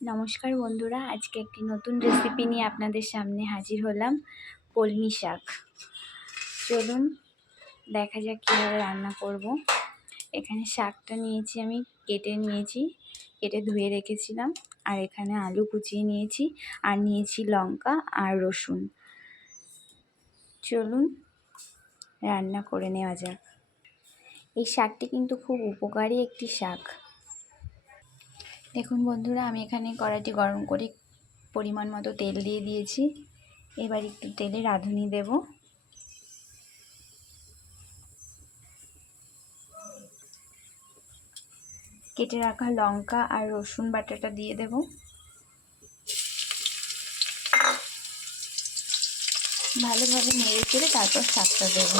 নমস্কার বন্ধুরা, আজকে একটি নতুন রেসিপি নিয়ে আপনাদের সামনে হাজির হলাম কলমি শাক। চলুন দেখা যাক কীভাবে রান্না করব। এখানে শাকটা নিয়েছি আমি, কেটে নিয়েছি, কেটে ধুয়ে রেখেছিলাম, আর এখানে আলু কুচিয়ে নিয়েছি, আর নিয়েছি লঙ্কা আর রসুন। চলুন রান্না করে নেওয়া যাক। এই শাকটি কিন্তু খুব উপকারী একটি শাক। দেখুন বন্ধুরা, আমি এখানে কড়াইটি গরম করে পরিমাণ মতো তেল দিয়ে দিয়েছি। এবার একটু তেলে রাঁধুনি দেব। কেটে রাখা লঙ্কা আর রসুন বাটাটা দিয়ে দেব। ভালোভাবে নেড়ে চেড়ে তারপর শাকটা দেব।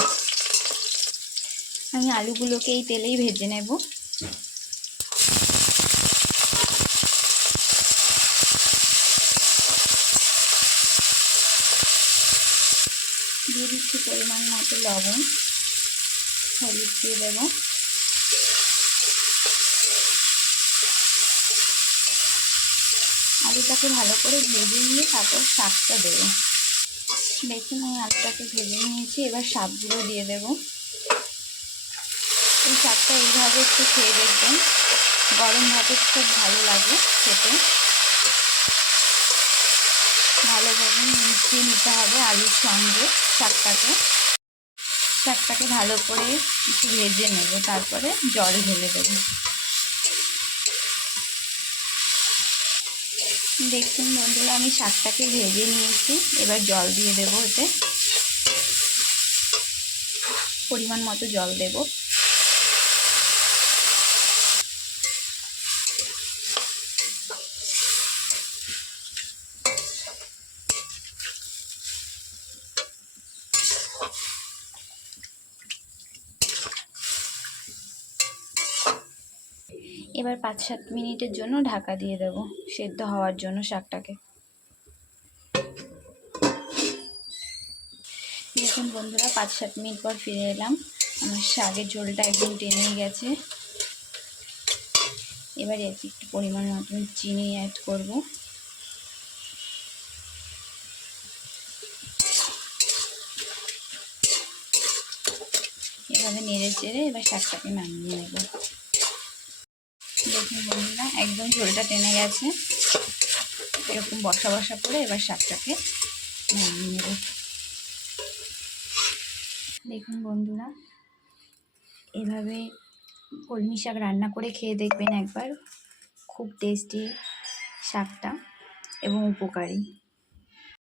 আমি আলুগুলোকে এই তেলেই ভেজে নেব। দিয়ে দিচ্ছি পরিমাণ মতো লবণ। হলুদ দিয়ে দেবো। আলুটাকে ভালো করে ভেজে নিয়ে তারপর শাকটা দেবো। দেখুন, আমি আলুটাকে ভেজে নিয়েছি, এবার শাকগুলো দিয়ে দেব। এই শাকটা এইভাবে একটু খেয়ে দেখবেন, গরম ভাতে খুব ভালো লাগে খেতে। ভালোভাবে মিশিয়ে নিতে হবে আলুর সঙ্গে। শাকটাকে শাকটাকে ভালো করে একটু ভেজে নেব, তারপরে জল ঢেলে দেবো। দেখুন বন্ধুরা, আমি শাকটাকে ভেজে নিয়েছি, এবার জল দিয়ে দেবো এতে পরিমাণ মতো জল দেবো। এবার পাঁচ সাত মিনিটের জন্য ঢাকা দিয়ে দেব সেদ্ধ হওয়ার জন্য শাকটাকে। দেখুন বন্ধুরা, পাঁচ সাত মিনিট পর ফিরে এলাম। আমার শাকের ঝোলটা একদম টেনে গেছে। এবার একটু পরিমাণ মতন চিনি অ্যাড করব। এভাবে নেড়ে চেড়ে এবার শাকটাকে নামিয়ে নেব। দেখুন বন্ধুরা, একদম ঝোলটা টেনে গেছে। এরকম বসা বসা করে এবার শাকটাকে নামিয়ে নেব। দেখুন বন্ধুরা, এভাবে কলমি শাক রান্না করে খেয়ে দেখবেন একবার। খুব টেস্টি শাকটা এবং উপকারী।